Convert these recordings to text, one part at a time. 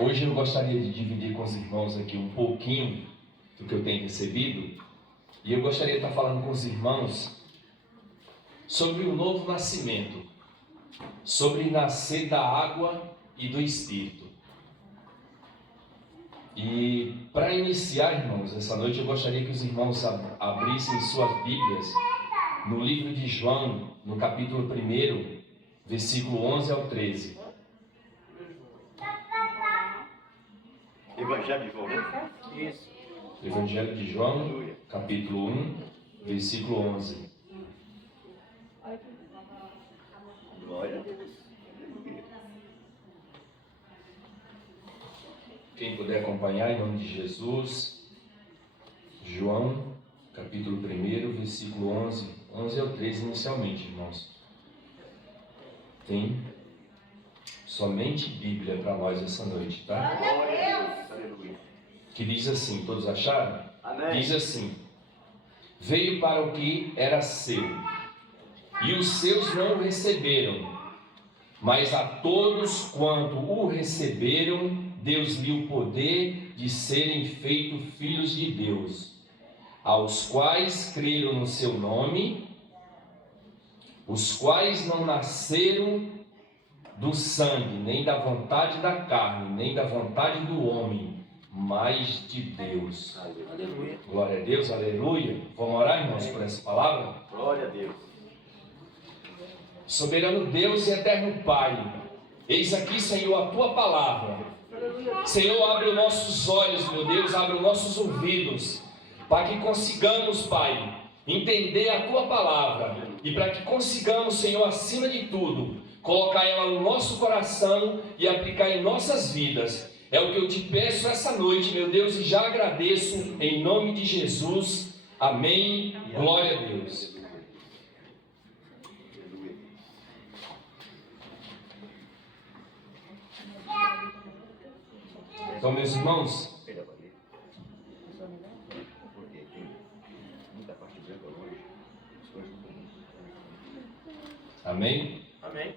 Hoje eu gostaria de dividir com os irmãos aqui um pouquinho do que eu tenho recebido. E eu gostaria de estar falando com os irmãos sobre o novo nascimento, sobre nascer da água e do Espírito. E para iniciar, irmãos, essa noite eu gostaria que os irmãos abrissem suas Bíblias no livro de João, no capítulo 1, versículo 11 ao 13. Evangelho de João, né? Isso. Evangelho de João, capítulo 1, versículo 11. Glória a Deus. Quem puder acompanhar, em nome de Jesus. João, capítulo 1, versículo 11. 11 ao 13 inicialmente, irmãos. Tem somente Bíblia para nós essa noite, tá? Glória a Deus. Aleluia. Que diz assim, todos acharam? Amém. Diz assim: veio para o que era seu, e os seus não o receberam, mas a todos quanto o receberam, Deus-lhe o poder de serem feitos filhos de Deus, aos quais creram no seu nome, os quais não nasceram do sangue, nem da vontade da carne, nem da vontade do homem, mas de Deus. Aleluia. Glória a Deus, aleluia. Vamos orar, irmãos, por essa palavra? Glória a Deus. Soberano Deus e eterno Pai, eis aqui, Senhor, a Tua palavra. Senhor, abre os nossos olhos, meu Deus, abre os nossos ouvidos, para que consigamos, Pai, entender a Tua palavra, e para que consigamos, Senhor, acima de tudo, colocar ela no nosso coração e aplicar em nossas vidas. É o que eu te peço essa noite, meu Deus, e já agradeço em nome de Jesus. Amém. Glória a Deus. Então, meus irmãos, Porque tem muita parte branca hoje. As coisas não estão. amém? Amém.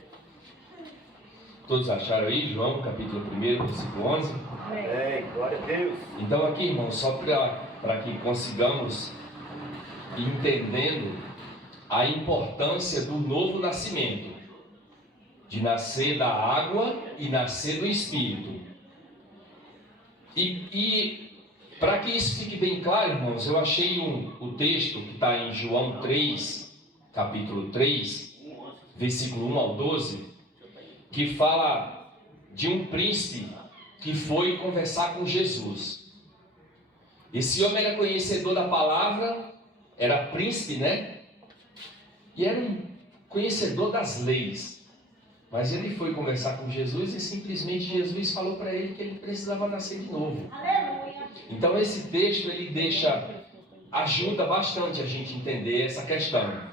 Todos acharam aí, João, capítulo 1, versículo 11? Amém. Glória a Deus. Então aqui, irmãos, só para que consigamos ir entendendo a importância do novo nascimento, de nascer da água e nascer do Espírito. E para que isso fique bem claro, irmãos, eu achei o texto que está em João 3, capítulo 3, versículo 1 ao 12, que fala de um príncipe que foi conversar com Jesus. Esse homem era conhecedor da palavra, era príncipe, né? E era um conhecedor das leis. Mas ele foi conversar com Jesus e simplesmente Jesus falou para ele que ele precisava nascer de novo. Aleluia. Então esse texto ele ajuda bastante a gente entender essa questão.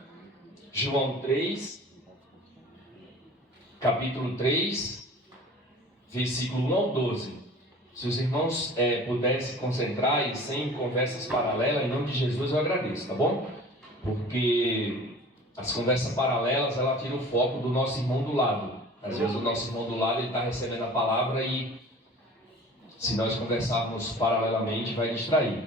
João 3, capítulo 3, versículo 1 ao 12. Se os irmãos pudessem se concentrar e sem conversas paralelas, em nome de Jesus eu agradeço, tá bom? Porque as conversas paralelas, ela tira o foco do nosso irmão do lado. Às vezes o nosso irmão do lado está recebendo a palavra e se nós conversarmos paralelamente vai distrair.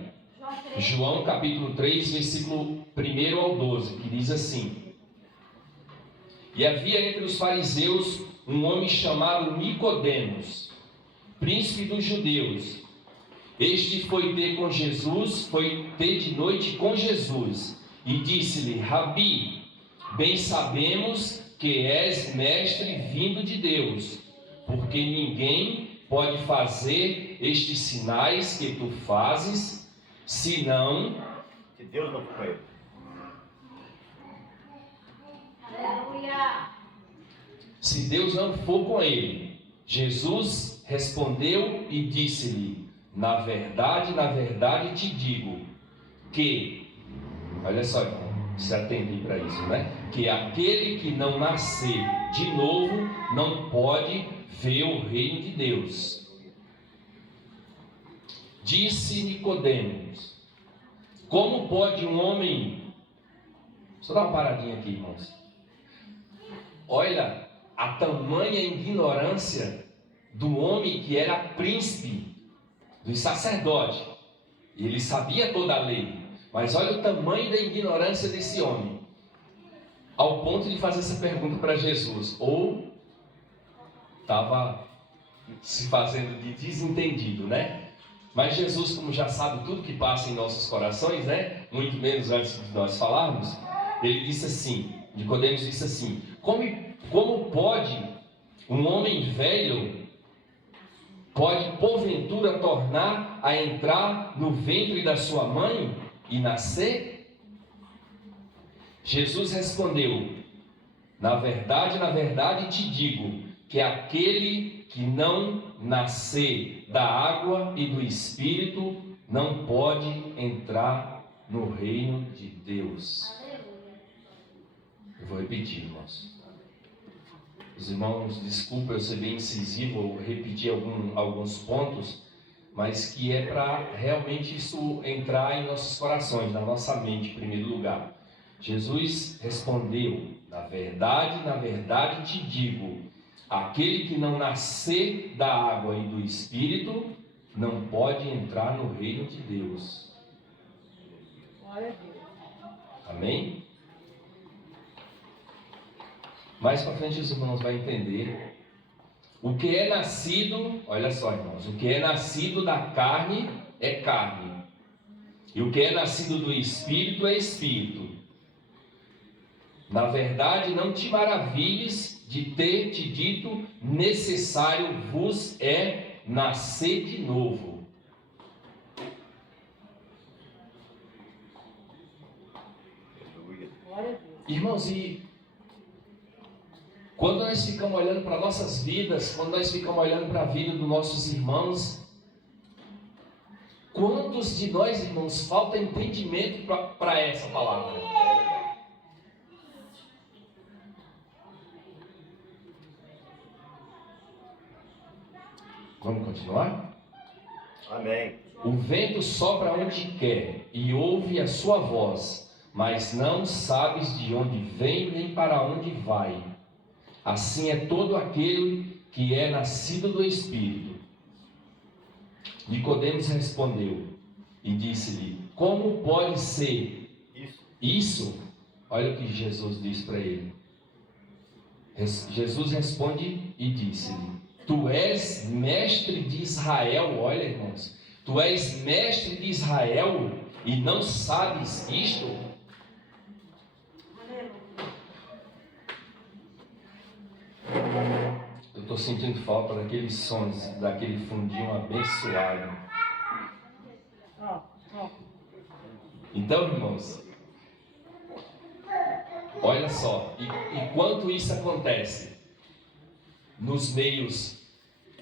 João capítulo 3, versículo 1 ao 12, que diz assim: e havia entre os fariseus um homem chamado Nicodemos, príncipe dos judeus. Este foi ter de noite com Jesus, e disse-lhe: Rabi, bem sabemos que és mestre vindo de Deus, porque ninguém pode fazer estes sinais que tu fazes, senão Se Deus não for com ele. Aleluia. se Deus não for com ele. Jesus respondeu e disse-lhe: na verdade te digo que, olha só, irmão, se atende para isso, né? Que aquele que não nascer de novo não pode ver o reino de Deus. Disse Nicodemos: como pode um homem... Deixa eu dar uma paradinha aqui, irmãos. Olha a tamanha ignorância do homem que era príncipe, dos sacerdotes. Ele sabia toda a lei, mas olha o tamanho da ignorância desse homem, ao ponto de fazer essa pergunta para Jesus, ou estava se fazendo de desentendido, né? Mas Jesus, como já sabe tudo que passa em nossos corações, né? Muito menos antes de nós falarmos, ele disse assim, Nicodemos disse assim: como pode um homem velho, pode porventura tornar a entrar no ventre da sua mãe e nascer? Jesus respondeu: na verdade te digo, que aquele que não nascer da água e do Espírito não pode entrar no reino de Deus. Eu vou repetir, irmãos. Os irmãos, desculpa eu ser bem incisivo, eu repetir alguns pontos, mas que é para realmente isso entrar em nossos corações, na nossa mente, em primeiro lugar. Jesus respondeu: na verdade te digo, aquele que não nascer da água e do Espírito não pode entrar no reino de Deus. Glória a Deus. Amém? Mais para frente os irmãos vão entender. O que é nascido, olha só, irmãos, o que é nascido da carne é carne, e o que é nascido do Espírito é Espírito. Na verdade, não te maravilhes de ter te dito, necessário vos é nascer de novo. Glória a Deus. Irmãos, e quando nós ficamos olhando para nossas vidas, quando nós ficamos olhando para a vida dos nossos irmãos, quantos de nós, irmãos, falta entendimento para essa palavra? Vamos continuar? Amém. O vento sopra onde quer e ouve a sua voz, mas não sabes de onde vem nem para onde vai. Assim é todo aquele que é nascido do Espírito. Nicodemos respondeu e disse-lhe: como pode ser isso? Olha o que Jesus disse para ele. Jesus responde e disse-lhe: tu és mestre de Israel. Olha, irmãos, tu és mestre de Israel e não sabes isto? Eu estou sentindo falta daqueles sons, daquele fundinho abençoado. Então, irmãos, olha só, e quanto isso acontece nos meios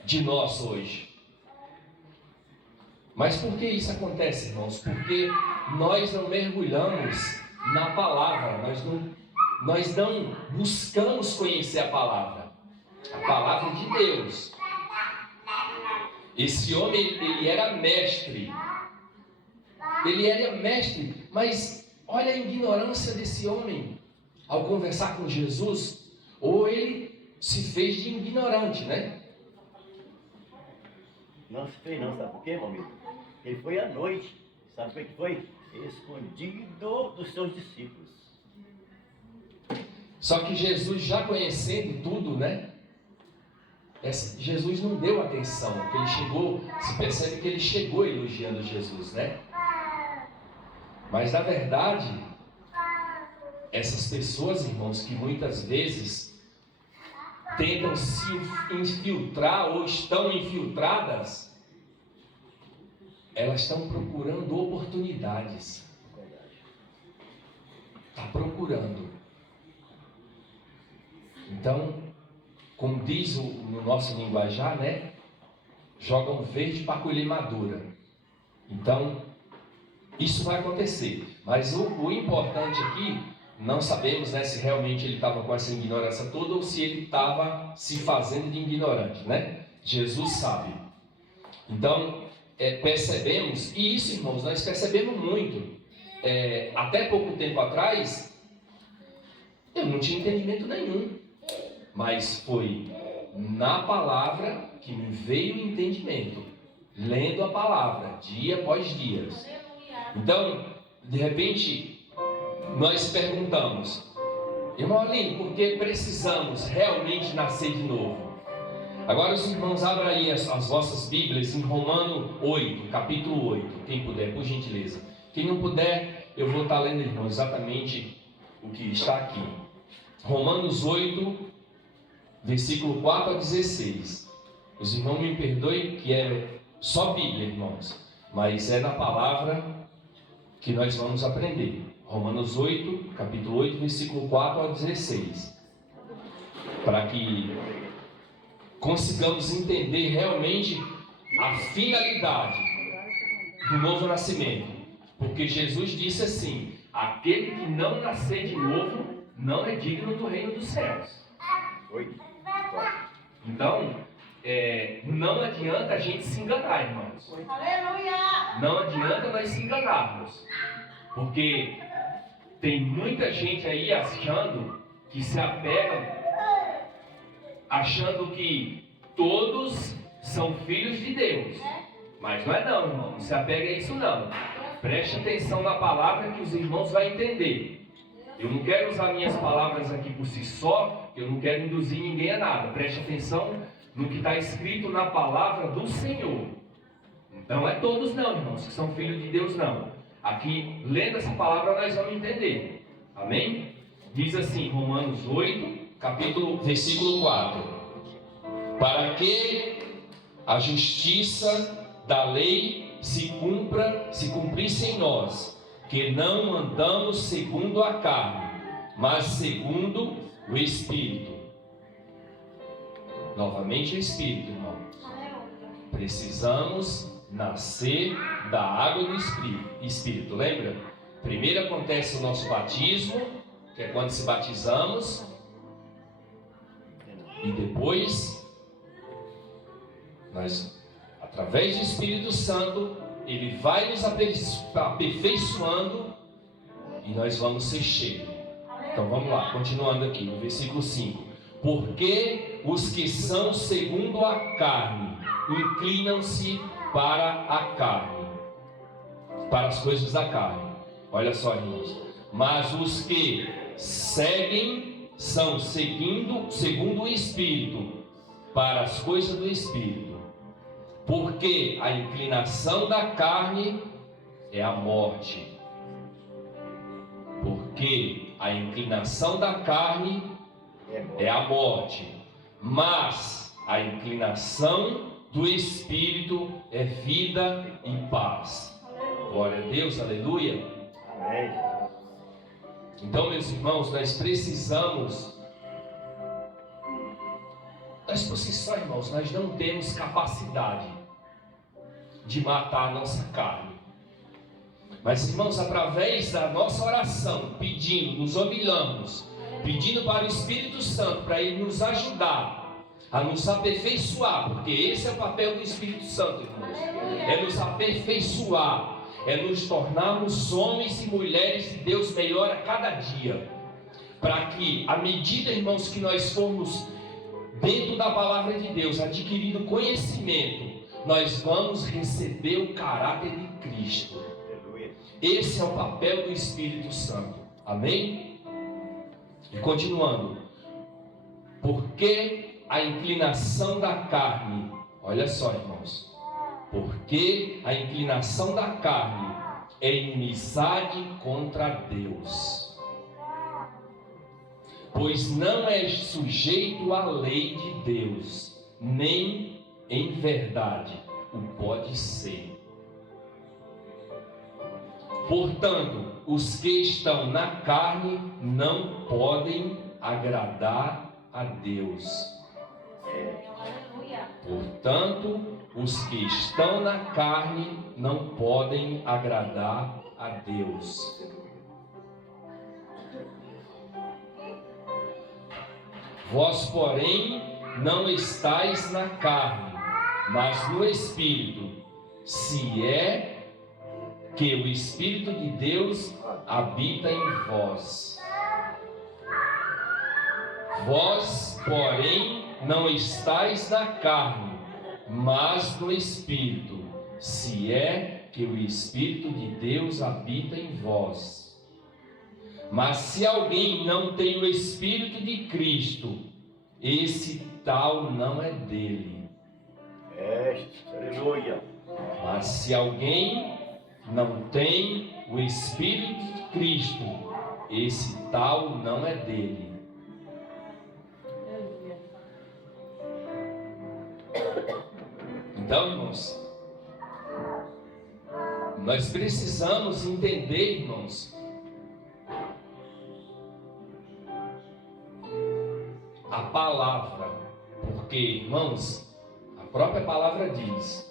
de nós hoje. Mas por que isso acontece, irmãos? Porque nós não mergulhamos na palavra, nós não buscamos conhecer a palavra de Deus. Esse homem, ele era mestre, mas olha a ignorância desse homem ao conversar com Jesus. Ou ele se fez de ignorante, né? Não se fez não, sabe por quê, meu amigo? Ele foi à noite, sabe o que foi? Escondido dos seus discípulos. Só que Jesus, já conhecendo tudo, né? Jesus não deu atenção, porque ele chegou, se percebe que ele chegou elogiando Jesus, né? Mas na verdade, essas pessoas, irmãos, que muitas vezes tentam se infiltrar ou estão infiltradas, elas estão procurando oportunidades. Está procurando. Então, como diz no nosso linguajar, né? Jogam verde para colher madura. Então, isso vai acontecer. Mas o importante aqui, não sabemos, né, se realmente ele estava com essa ignorância toda ou se ele estava se fazendo de ignorante, né? Jesus sabe. Então, percebemos, e isso, irmãos, nós percebemos muito. Até pouco tempo atrás, eu não tinha entendimento nenhum. Mas foi na palavra que me veio o entendimento, lendo a palavra, dia após dia. Então, de repente, nós perguntamos, irmão Aline, por que precisamos realmente nascer de novo? Agora os irmãos abram aí as vossas Bíblias em Romanos 8, capítulo 8, quem puder, por gentileza. Quem não puder, eu vou estar lendo, irmão, exatamente o que está aqui. Romanos 8, versículo 4 a 16. Os irmãos me perdoem que é só Bíblia, irmãos, mas é na palavra que nós vamos aprender. Romanos 8, capítulo 8, versículo 4 a 16. Para que consigamos entender realmente a finalidade do novo nascimento. Porque Jesus disse assim: aquele que não nascer de novo não é digno do reino dos céus. Então, não adianta a gente se enganar, irmãos. Aleluia! Não adianta nós se enganarmos. Porque tem muita gente aí achando que se apega, achando que todos são filhos de Deus. Mas não é não, irmão. Não se apega a isso não. Preste atenção na palavra que os irmãos vão entender. Eu não quero usar minhas palavras aqui por si só, eu não quero induzir ninguém a nada. Preste atenção no que está escrito na palavra do Senhor. Não é todos não, irmãos, que são filhos de Deus não. Aqui, lendo essa palavra, nós vamos entender. Amém? Diz assim, Romanos 8, versículo 4. Para que a justiça da lei se cumprisse em nós, que não andamos segundo a carne, mas segundo o Espírito. Novamente o Espírito, irmão. Precisamos nascer da água do Espírito. Lembra? Primeiro acontece o nosso batismo, que é quando se batizamos, e depois nós, através do Espírito Santo, ele vai nos aperfeiçoando e nós vamos ser cheios. Então vamos lá, continuando aqui no versículo 5. Porque os que são segundo a carne inclinam-se para a carne, para as coisas da carne. Olha só, irmãos. Mas os que seguem são segundo o Espírito, para as coisas do Espírito. Porque a inclinação da carne é a morte. Porque a inclinação da carne é a morte. Mas a inclinação do Espírito é vida e paz. Glória a Deus, aleluia. Amém. Então, meus irmãos, nós precisamos. Nós por si só, irmãos, nós não temos capacidade de matar a nossa carne. Mas, irmãos, através da nossa oração, pedindo, nos humilhamos, pedindo para o Espírito Santo, para Ele nos ajudar a nos aperfeiçoar, porque esse é o papel do Espírito Santo, irmãos. É nos aperfeiçoar, é nos tornarmos homens e mulheres de Deus melhor a cada dia. Para que, à medida, irmãos, que nós formos dentro da palavra de Deus, adquirindo conhecimento, nós vamos receber o caráter de Cristo. Esse é o papel do Espírito Santo. Amém? E continuando. Porque a inclinação da carne, olha só, irmãos. Porque a inclinação da carne é inimizade contra Deus. Pois não é sujeito à lei de Deus, nem em verdade o pode ser. Portanto, os que estão na carne não podem agradar a Deus. Portanto, os que estão na carne não podem agradar a Deus. Vós, porém, não estáis na carne, mas no Espírito, se é que o Espírito de Deus habita em vós. Vós, porém, não estais na carne, mas no Espírito, se é que o Espírito de Deus habita em vós. Mas se alguém não tem o Espírito de Cristo, esse tal não é dele. Aleluia. Mas se alguém não tem o Espírito de Cristo, esse tal não é dele. Então, irmãos, nós precisamos entender, irmãos, a palavra, porque, irmãos, a própria palavra diz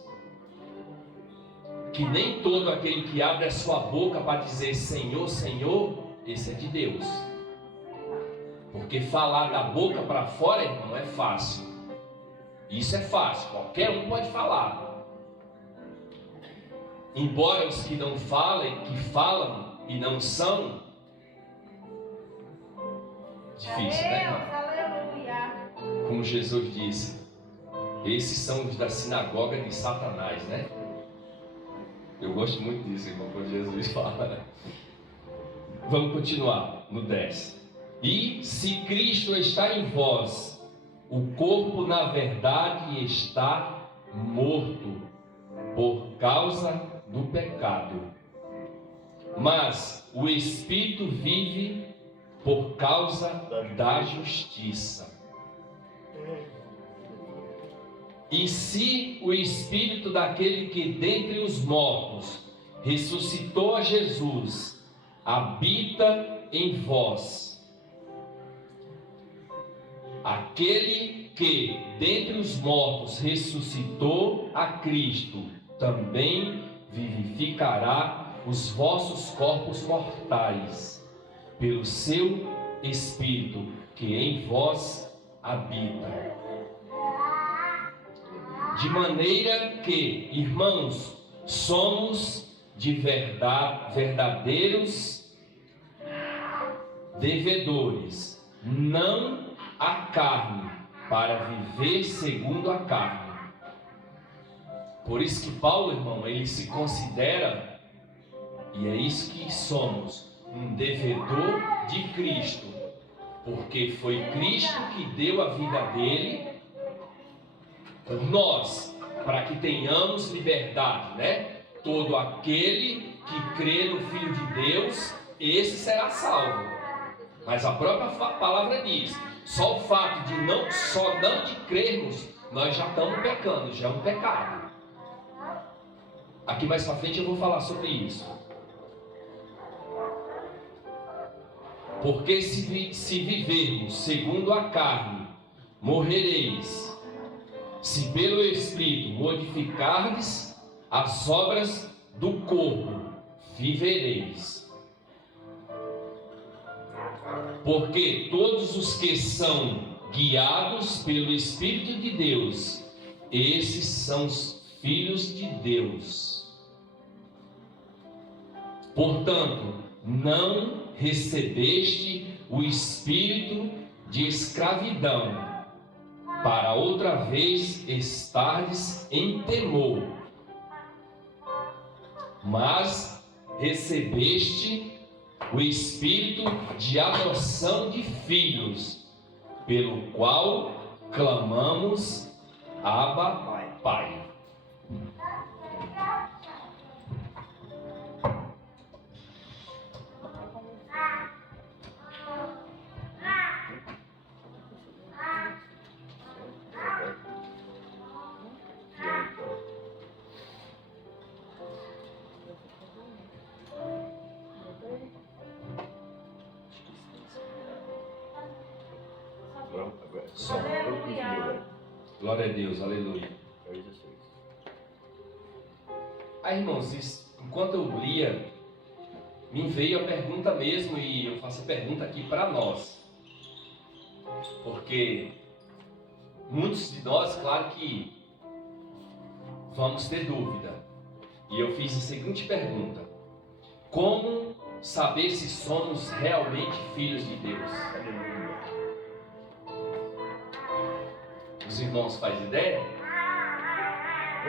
que nem todo aquele que abre a sua boca para dizer Senhor, Senhor, esse é de Deus. Porque falar da boca para fora, irmão, é fácil. Isso é fácil, qualquer um pode falar. Embora os que não falem, que falam e não são, difícil, né, irmão? Como Jesus disse, esses são os da sinagoga de Satanás, né? Eu gosto muito disso, irmão, quando Jesus fala, né? Vamos continuar no 10. E se Cristo está em vós, o corpo na verdade está morto por causa do pecado, mas o Espírito vive por causa da justiça. E se o Espírito daquele que dentre os mortos ressuscitou a Jesus habita em vós, aquele que dentre os mortos ressuscitou a Cristo também vivificará os vossos corpos mortais pelo seu Espírito que em vós habita. De maneira que, irmãos, somos de verdade, verdadeiros devedores, não a carne, para viver segundo a carne. Por isso que Paulo, irmão, ele se considera, e é isso que somos, um devedor de Cristo, porque foi Cristo que deu a vida dele por nós, para que tenhamos liberdade, né? Todo aquele que crê no Filho de Deus, esse será salvo. Mas a própria palavra diz, só o fato de não de crermos, nós já estamos pecando, já é um pecado. Aqui mais para frente eu vou falar sobre isso. Porque se vivermos segundo a carne, morrereis. Se pelo Espírito modificardes as obras do corpo, vivereis. Porque todos os que são guiados pelo Espírito de Deus, esses são os filhos de Deus. Portanto, não recebeste o espírito de escravidão, para outra vez estardes em temor, mas recebeste o espírito de adoção de filhos, pelo qual clamamos, Abba, Pai. Glória a Deus, aleluia. Aí, irmãos, enquanto eu lia, me veio a pergunta mesmo, e eu faço a pergunta aqui para nós. Porque muitos de nós, claro que vamos ter dúvida. E eu fiz a seguinte pergunta: como saber se somos realmente filhos de Deus? Os irmãos fazem ideia?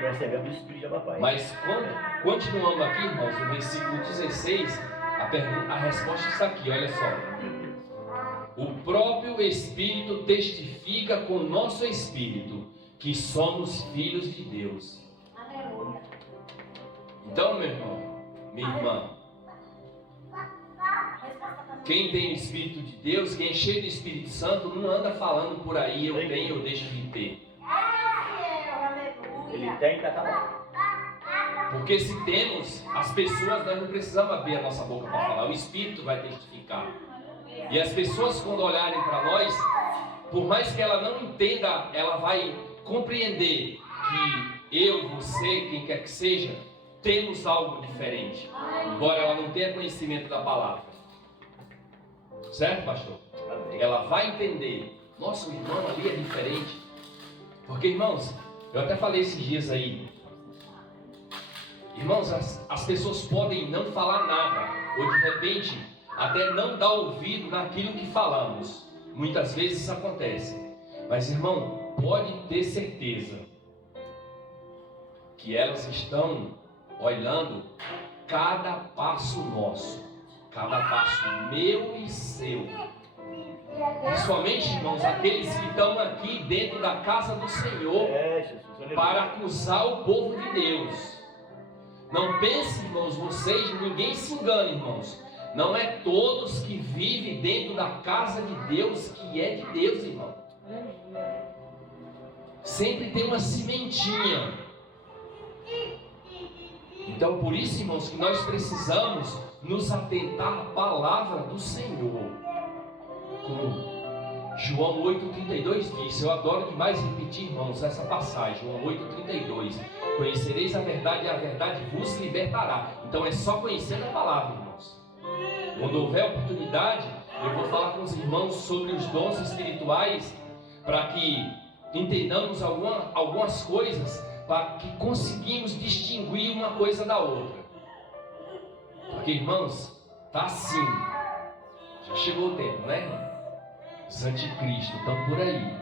Recebemos o Espírito de papai. Mas continuando aqui, irmãos, no versículo 16, a resposta está aqui, olha só. O próprio Espírito testifica com o nosso Espírito que somos filhos de Deus. Aleluia. Então, meu irmão, minha irmã, quem tem o Espírito de Deus, quem é cheio do Espírito Santo, não anda falando por aí, eu tenho, eu deixo de ter. Ele tem e está calado. Porque se temos, as pessoas, nós não precisamos abrir a nossa boca para falar, o Espírito vai testificar. E as pessoas, quando olharem para nós, por mais que ela não entenda, ela vai compreender que eu, você, quem quer que seja, temos algo diferente, embora ela não tenha conhecimento da palavra. Certo, pastor? Amém. Ela vai entender, nossa, o irmão ali é diferente. Porque, irmãos, eu até falei esses dias aí, irmãos, as pessoas podem não falar nada, ou de repente até não dar ouvido naquilo que falamos. Muitas vezes isso acontece. Mas, irmão, pode ter certeza que elas estão olhando cada passo nosso, cada passo meu e seu. Principalmente, irmãos, aqueles que estão aqui dentro da casa do Senhor para acusar o povo de Deus. Não pense, irmãos, vocês, ninguém se engane, irmãos. Não é todos que vivem dentro da casa de Deus que é de Deus, irmão. Sempre tem uma sementinha. Então, por isso, irmãos, que nós precisamos nos atentar à palavra do Senhor. Como João 8,32 diz, eu adoro demais repetir, irmãos, essa passagem, João 8,32. Conhecereis a verdade e a verdade vos libertará. Então é só conhecer a palavra, irmãos. Quando houver oportunidade, eu vou falar com os irmãos sobre os dons espirituais, para que entendamos algumas coisas, para que conseguimos distinguir uma coisa da outra. Porque, irmãos, está assim. Já chegou o tempo, né, irmão? Os anticristos estão por aí.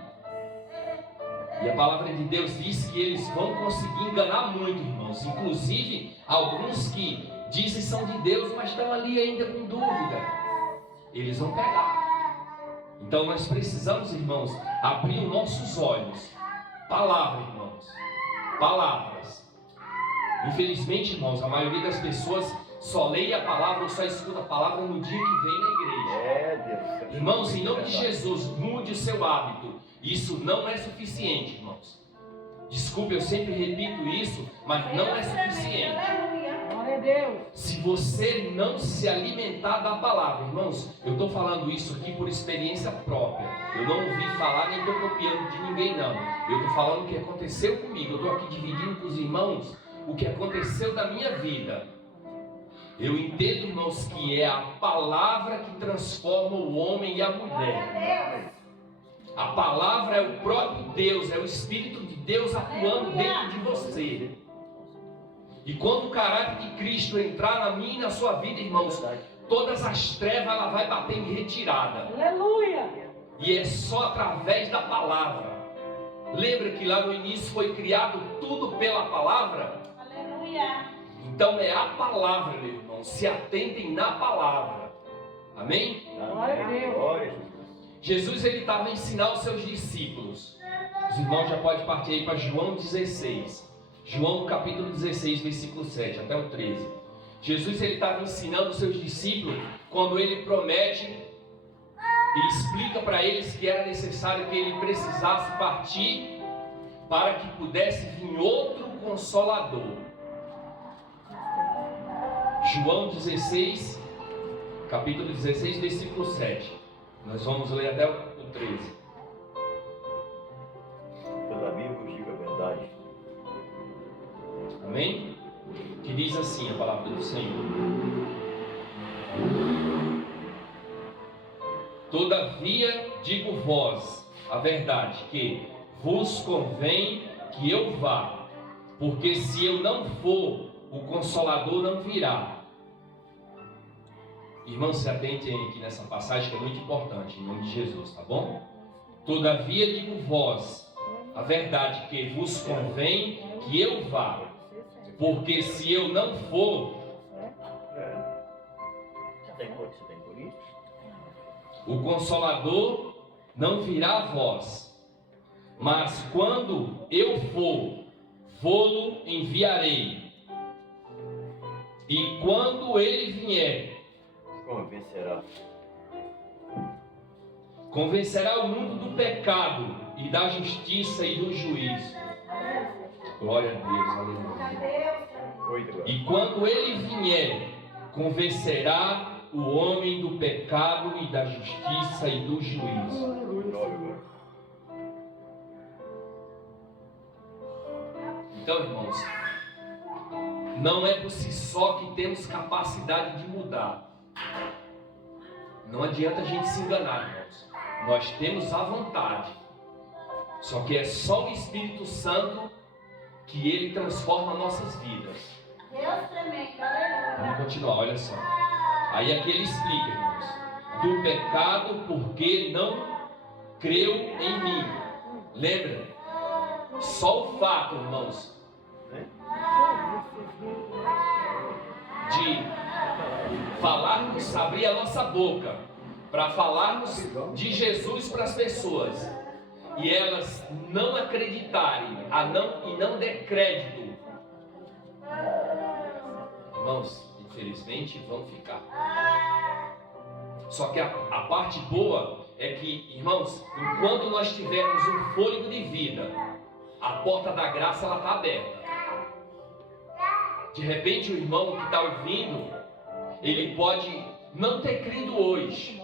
E a palavra de Deus diz que eles vão conseguir enganar muito, irmãos. Inclusive, alguns que dizem são de Deus, mas estão ali ainda com dúvida. Eles vão pegar. Então nós precisamos, irmãos, abrir os nossos olhos. Palavra, irmãos. Palavras. Infelizmente, irmãos, a maioria das pessoas só lê a palavra ou só escuta a palavra no dia que vem na igreja. Deus. Irmãos, em nome de Jesus, mude o seu hábito. Isso não é suficiente, irmãos. Desculpe, eu sempre repito isso, mas não é suficiente. Glória a Deus. Se você não se alimentar da palavra, irmãos, eu estou falando isso aqui por experiência própria. Eu não ouvi falar, nem estou copiando de ninguém, não. Eu estou falando o que aconteceu comigo. Eu estou aqui dividindo com os irmãos o que aconteceu da minha vida. Eu entendo, irmãos, que é a palavra que transforma o homem e a mulher. A palavra é o próprio Deus, é o Espírito de Deus atuando dentro de você. E quando o caráter de Cristo entrar na minha e na sua vida, irmãos, todas as trevas ela vai bater em retirada. Aleluia. E é só através da palavra. Lembra que lá no início foi criado tudo pela palavra? Aleluia. Então é a palavra, meu irmão. Se atentem na palavra. Amém? Glória a Deus. Glória. Jesus ele estava ensinando os seus discípulos. Os irmãos já podem partir aí para João 16. João capítulo 16, versículo 7 até o 13. Jesus ele estava ensinando os seus discípulos quando ele promete e explica para eles que era necessário que ele precisasse partir para que pudesse vir outro Consolador. João 16, capítulo 16, versículo 7. Nós vamos ler até o 13. Todavia vos digo a verdade. Amém? Que diz assim a palavra do Senhor: Todavia digo-vos a verdade, que vos convém que eu vá, porque se eu não for, o Consolador não virá. Irmãos, se atentem aqui nessa passagem que é muito importante, em nome de Jesus, tá bom? Todavia digo-vos A verdade que vos convém que eu vá, porque se eu não for, Você tem por isso? o Consolador não virá a vós, mas quando eu for, vô-lo enviarei. E quando ele vier, convencerá o mundo do pecado e da justiça e do juízo. Glória a Deus, aleluia. E quando ele vier, convencerá o homem do pecado e da justiça e do juízo. Então, irmãos, não é por si só que temos capacidade de mudar. Não adianta a gente se enganar, irmãos. Nós temos a vontade. Só que é só o Espírito Santo que ele transforma nossas vidas. Deus tremendo, aleluia. Vamos continuar, olha só. Aí aqui ele explica, irmãos. Do pecado porque não creu em mim. Lembra? Só o fato, irmãos, de falarmos, abrir a nossa boca para falarmos de Jesus para as pessoas e elas não acreditarem e não der crédito, irmãos, infelizmente vão ficar. Só que a parte boa é que, irmãos, enquanto nós tivermos um fôlego de vida, a porta da graça ela está aberta. De repente o irmão que está ouvindo, ele pode não ter crido hoje,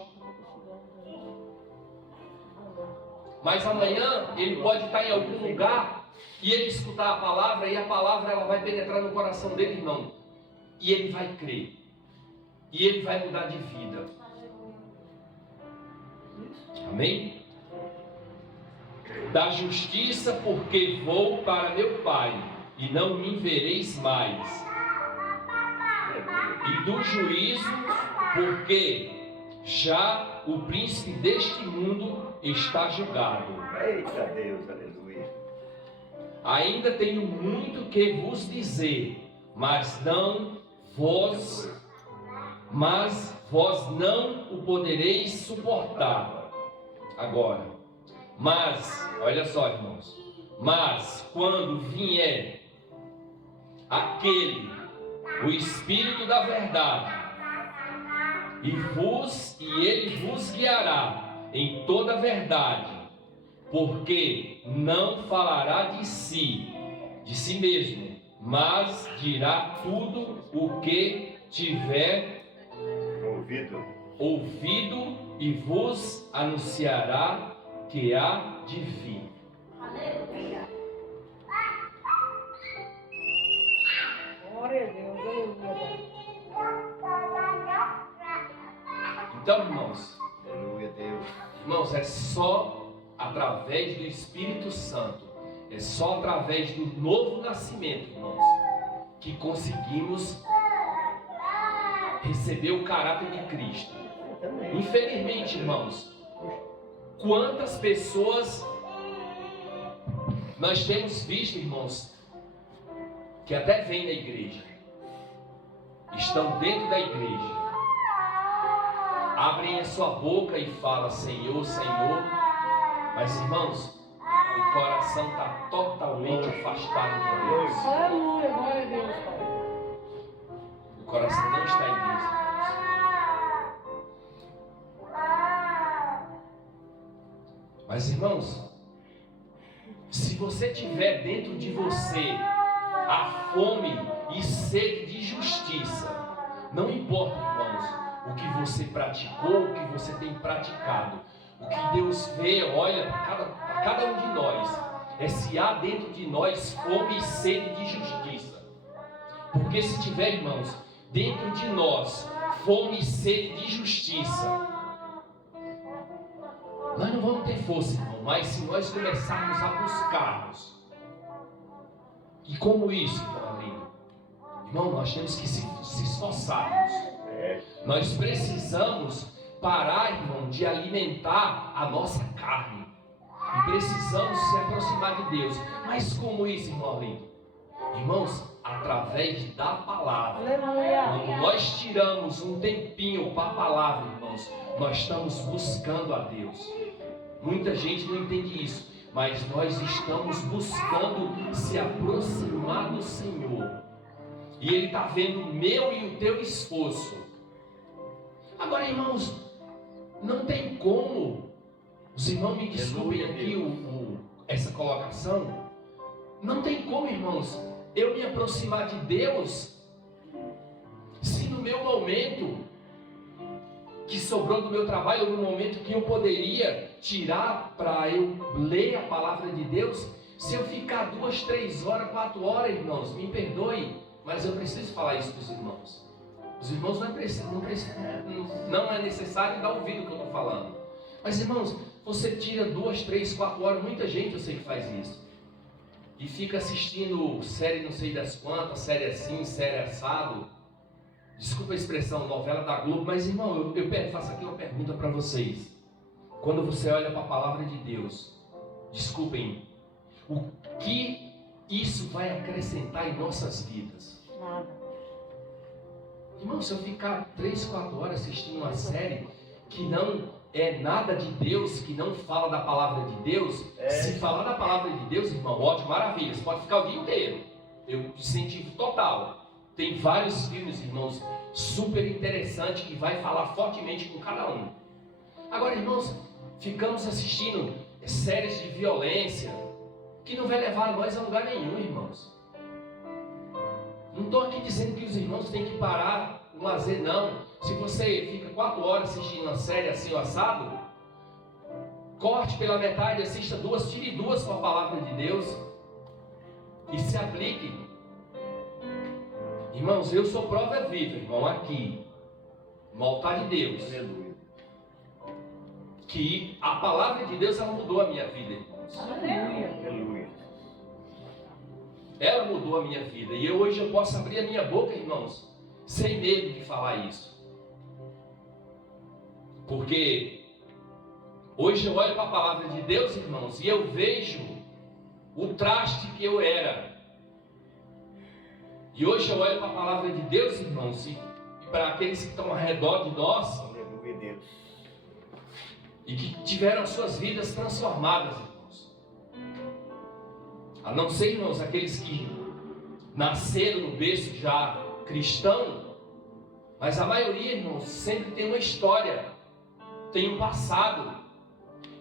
mas amanhã ele pode estar em algum lugar e ele escutar a palavra, e a palavra ela vai penetrar no coração dele, irmão, e ele vai crer, e ele vai mudar de vida. Amém? Da justiça, porque vou para meu Pai e não me vereis mais. E do juízo, porque já o príncipe deste mundo está julgado. Eita Deus, aleluia. Ainda tenho muito que vos dizer, mas vós não o podereis suportar agora. Mas, olha só, irmãos, mas quando vier o Espírito da verdade, e ele vos guiará em toda a verdade, porque não falará de si mesmo, mas dirá tudo o que tiver ouvido e vos anunciará que há de vir. Aleluia. Glória a Deus, aleluia. Então, irmãos, Aleluia, Deus. irmãos, é só através do Espírito Santo, é só através do novo nascimento, irmãos, que conseguimos receber o caráter de Cristo. Infelizmente, irmãos, quantas pessoas nós temos visto, irmãos, que até vêm da igreja, estão dentro da igreja, abrem a sua boca e falam Senhor, Senhor, mas, irmãos, o coração está totalmente afastado de Deus. Aleluia, glória a Deus, Pai. O coração não está em Deus, irmãos. Mas, irmãos, se você tiver dentro de você a fome e sede de justiça, não importa, irmãos, o que você praticou, o que você tem praticado, o que Deus vê, olha para cada um de nós, é se há dentro de nós fome e sede de justiça. Porque se tiver, irmãos, dentro de nós fome e sede de justiça, nós não vamos ter força, irmão, mas se nós começarmos a buscarmos, e como isso, irmão lindo? Irmão, nós temos que se esforçarmos. Nós precisamos parar, irmão, de alimentar a nossa carne. E precisamos se aproximar de Deus. Mas como isso, irmão Lindo? Irmãos, através da palavra. Aleluia. Quando nós tiramos um tempinho para a palavra, irmãos, nós estamos buscando a Deus. Muita gente não entende isso, mas nós estamos buscando se aproximar do Senhor. E Ele está vendo o meu e o teu esforço. Agora, irmãos, não tem como, os irmãos me desculpem aqui essa colocação, não tem como, irmãos, eu me aproximar de Deus, se no meu momento que sobrou do meu trabalho, ou no momento que eu poderia tirar para eu ler a palavra de Deus, se eu ficar 2, 3 horas, 4 horas, irmãos, me perdoe, mas eu preciso falar isso para os irmãos. Os irmãos não é necessário dar ouvido ao que eu estou falando. Mas, irmãos, você tira 2, 3, 4 horas, muita gente eu sei que faz isso. E fica assistindo série não sei das quantas, série assim, série assado. Desculpa a expressão, novela da Globo, mas, irmão, eu faço aqui uma pergunta para vocês. Quando você olha para a palavra de Deus, desculpem, o que isso vai acrescentar em nossas vidas? Nada. Irmão, se eu ficar 3, 4 horas assistindo uma série que não é nada de Deus, que não fala da palavra de Deus, se falar da palavra de Deus, irmão, ótimo, maravilha, você pode ficar o dia inteiro. Eu incentivo total. Tem vários filmes, irmãos, super interessantes que vai falar fortemente com cada um. Agora, irmãos, ficamos assistindo séries de violência que não vai levar nós a lugar nenhum, irmãos. Não estou aqui dizendo que os irmãos têm que parar o lazer, não. Se você fica 4 horas assistindo uma série assim, o assado, corte pela metade, assista 2, tire 2 com a palavra de Deus e se aplique. Irmãos, eu sou prova viva, irmão, aqui, no altar de Deus. Aleluia. Que a palavra de Deus, ela mudou a minha vida, irmãos. Aleluia. Ela mudou a minha vida. E hoje eu posso abrir a minha boca, irmãos, sem medo de falar isso. Porque hoje eu olho para a palavra de Deus, irmãos, e eu vejo o traste que eu era. E hoje eu olho para a palavra de Deus, irmãos, e para aqueles que estão ao redor de nós, Aleluia, Deus. e que tiveram suas vidas transformadas, irmãos. A não ser, irmãos, aqueles que nasceram no berço já cristão, mas a maioria, irmãos, sempre tem uma história, tem um passado,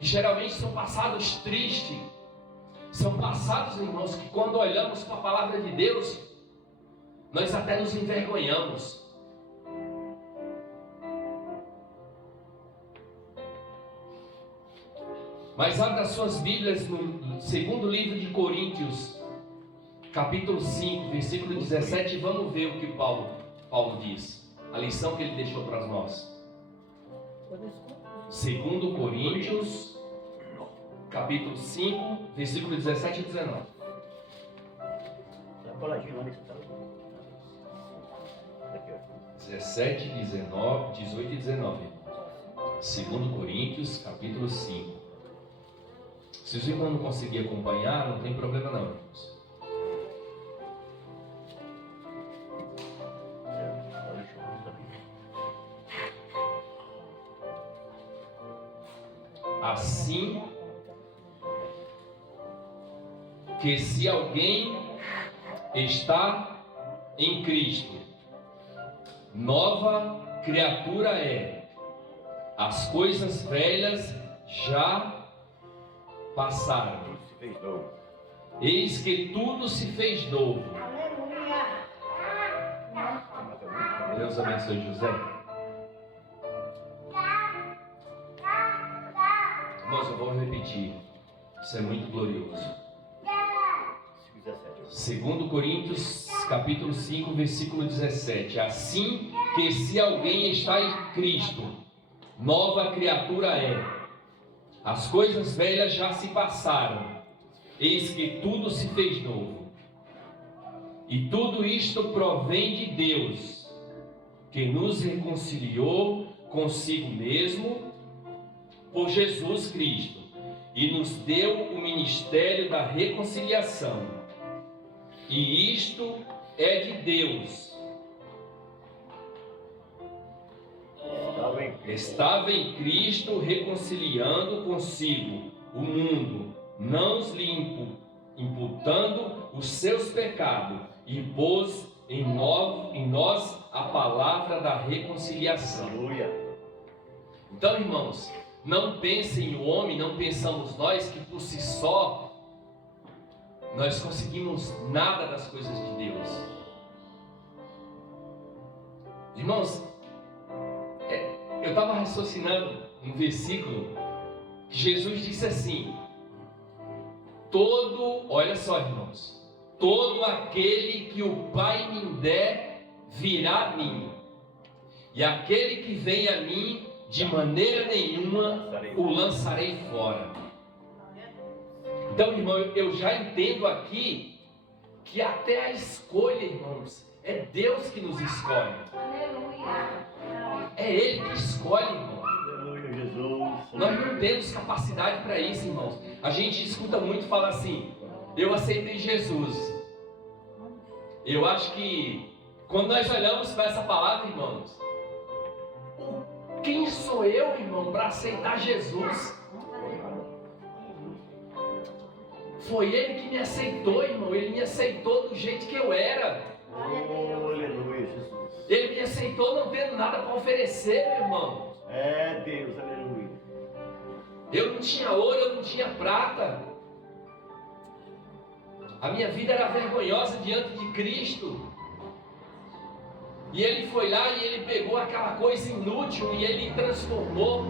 e geralmente são passados tristes, são passados, irmãos, que quando olhamos para a palavra de Deus, nós até nos envergonhamos. Mas abra suas Bíblias no segundo livro de Coríntios, capítulo 5, versículo 17, e vamos ver o que Paulo diz, a lição que ele deixou para nós. Segundo Coríntios, capítulo 5, versículo 17 e 19. Tá coladinho lá nesse talão. Aqui, ó. 17, 19, 18 e 19. Segundo Coríntios, capítulo 5. Se os irmãos não conseguirem acompanhar, não tem problema não, irmãos. Assim que se alguém está em Cristo, nova criatura é. As coisas velhas já passaram. Tudo se fez novo. Eis que tudo se fez novo. Aleluia. Deus abençoe José. Irmãos, eu vou repetir. Isso é muito glorioso. 17. 2 Coríntios, capítulo 5, versículo 17. Assim que se alguém está em Cristo, nova criatura é. As coisas velhas já se passaram, eis que tudo se fez novo. E tudo isto provém de Deus, que nos reconciliou consigo mesmo por Jesus Cristo, e nos deu o ministério da reconciliação. E isto é de Deus. Estava em Cristo reconciliando consigo o mundo, não lhe imputando os seus pecados, e pôs em nós a palavra da reconciliação. Aleluia. Então, irmãos, não pensem no homem, não pensamos nós que por si só nós conseguimos nada das coisas de Deus. Irmãos, eu estava raciocinando no versículo que Jesus disse assim: olha só, irmãos, todo aquele que o Pai me der virá a mim, e aquele que vem a mim, de maneira nenhuma o lançarei fora. Então, irmão, eu já entendo aqui que até a escolha, irmãos, é Deus que nos escolhe. Aleluia. É Ele que escolhe, irmão. Aleluia, Jesus. Nós não temos capacidade para isso, irmãos. A gente escuta muito falar assim: eu aceitei Jesus. Eu acho que quando nós olhamos para essa palavra, irmãos, quem sou eu, irmão, para aceitar Jesus? Foi Ele que me aceitou, irmão. Ele me aceitou do jeito que eu era. Oh, aleluia, Jesus. Ele me aceitou não tendo nada para oferecer, meu irmão. É Deus, aleluia. Eu não tinha ouro, eu não tinha prata. A minha vida era vergonhosa diante de Cristo. E Ele foi lá e Ele pegou aquela coisa inútil e Ele transformou.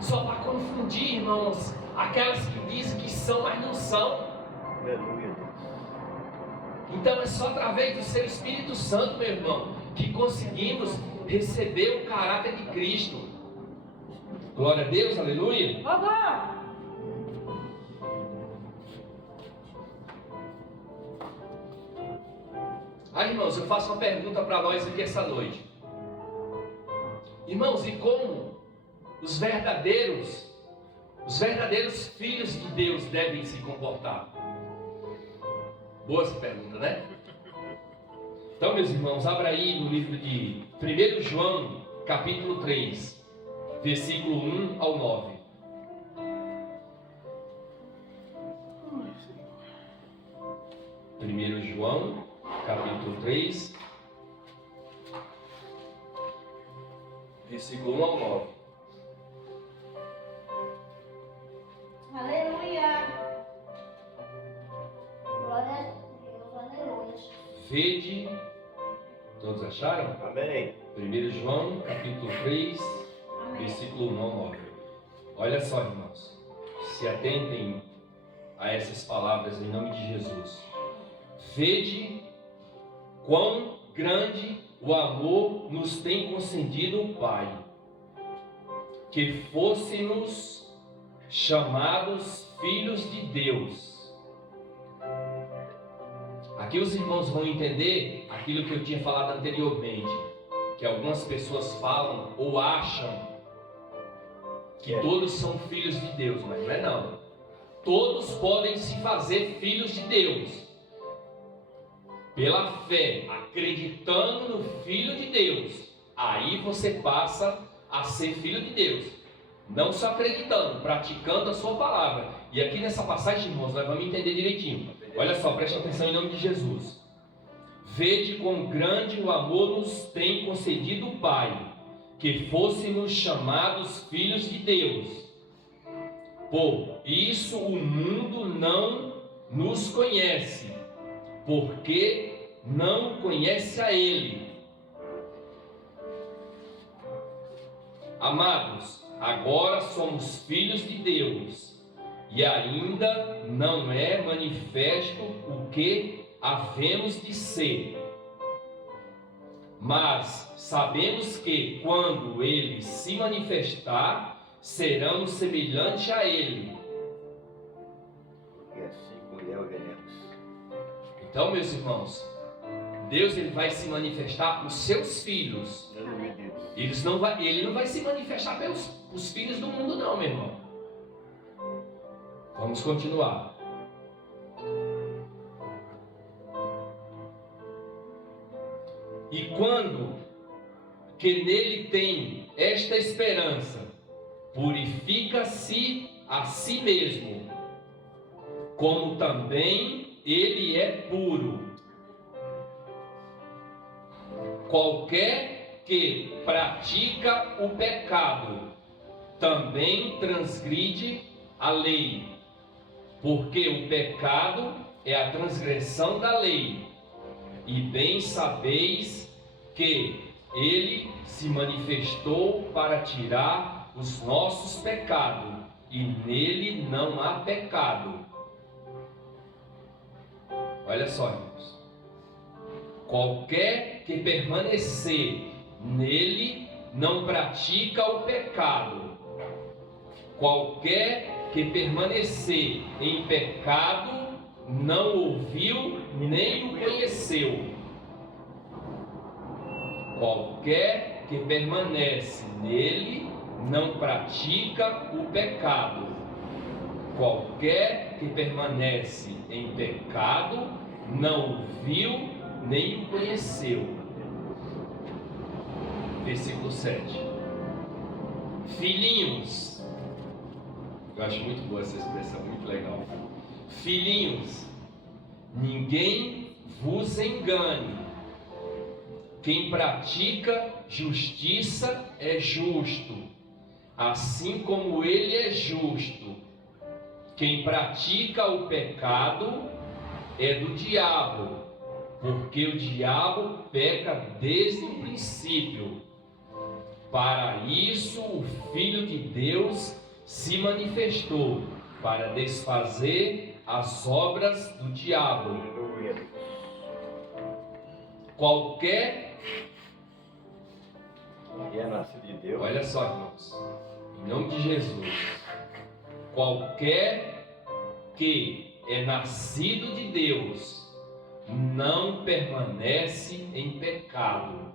Só para confundir, irmãos, aquelas que dizem que são, mas não são. Aleluia, Deus. Então é só através do seu Espírito Santo, meu irmão, que conseguimos receber o caráter de Cristo. Glória a Deus, aleluia. Vovó! Irmãos, eu faço uma pergunta para nós aqui essa noite. Irmãos, e como os verdadeiros filhos de Deus devem se comportar? Boa essa pergunta, né? Então, meus irmãos, abra aí no livro de 1 João, capítulo 3, versículo 1 ao 9. 1 João, capítulo 3, versículo 1 ao 9. Aleluia. Glória a Deus, aleluia. Vede, todos acharam? Amém. 1 João, capítulo 3, Amém. versículo 1 ao 9. Olha só, irmãos, se atentem a essas palavras em nome de Jesus. Vede quão grande o amor nos tem concedido o Pai, que fôssemos chamados filhos de Deus. Aqui os irmãos vão entender aquilo que eu tinha falado anteriormente, que algumas pessoas falam ou acham que todos são filhos de Deus, mas não é não. Todos podem se fazer filhos de Deus pela fé, acreditando no Filho de Deus. Aí você passa a ser filho de Deus. Não só acreditando, praticando a sua palavra. E aqui nessa passagem, irmãos, nós vamos entender direitinho. Olha só, preste atenção em nome de Jesus. Vede quão grande o amor nos tem concedido o Pai, que fôssemos chamados filhos de Deus. Por isso o mundo não nos conhece, porque não conhece a Ele. Amados, agora somos filhos de Deus, e ainda não é manifesto o que havemos de ser. Mas sabemos que quando Ele se manifestar, seremos semelhantes a Ele. E assim como veremos. Então, meus irmãos, Deus ele vai se manifestar para os seus filhos. Aleluia, Deus. Ele não vai se manifestar pelos os filhos do mundo, não, meu irmão. Vamos continuar. E quando que nele tem esta esperança, purifica-se a si mesmo, como também ele é puro. Qualquer que pratica o pecado também transgride a lei, porque o pecado é a transgressão da lei, e bem sabeis que ele se manifestou para tirar os nossos pecados, e nele não há pecado. Olha só, irmãos. Qualquer que permanecer nele não pratica o pecado. Qualquer que permanecer em pecado não ouviu nem o conheceu. Qualquer que permanece nele não pratica o pecado. Qualquer que permanece em pecado não ouviu nem o conheceu. Versículo 7. Filhinhos, eu acho muito boa essa expressão, muito legal. Filhinhos, ninguém vos engane. Quem pratica justiça é justo, assim como ele é justo. Quem pratica o pecado é do diabo, porque o diabo peca desde o princípio. Para isso o Filho de Deus se manifestou, para desfazer as obras do diabo. Qualquer que é nascido de Deus. Olha só, irmãos, em nome de Jesus, qualquer que é nascido de Deus não permanece em pecado,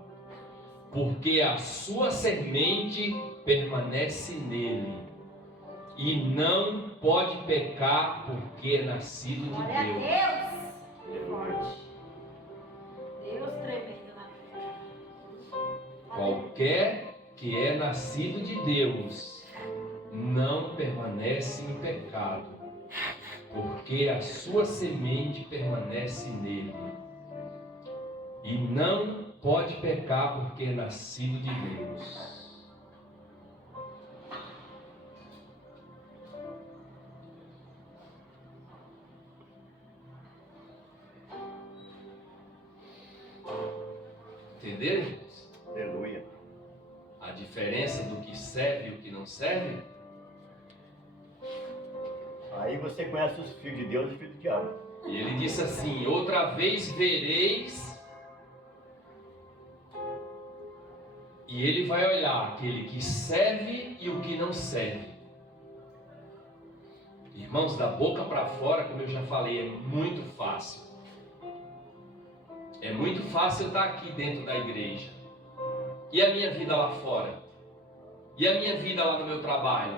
porque a sua semente permanece nele, e não pode pecar porque é nascido de Glória Deus. a Deus. Forte. Deus tremendo na terra. Qualquer que é nascido de Deus não permanece em pecado, porque a sua semente permanece nele, e não pode pecar porque é nascido de Deus. Entenderam, irmãos? Aleluia. A diferença do que serve e o que não serve? Aí você conhece os filhos de Deus e os filhos do diabo. E ele disse assim: outra vez vereis. E ele vai olhar aquele que serve e o que não serve. Irmãos, da boca para fora, como eu já falei, é muito fácil. É muito fácil eu estar aqui dentro da igreja. E a minha vida lá fora? E a minha vida lá no meu trabalho?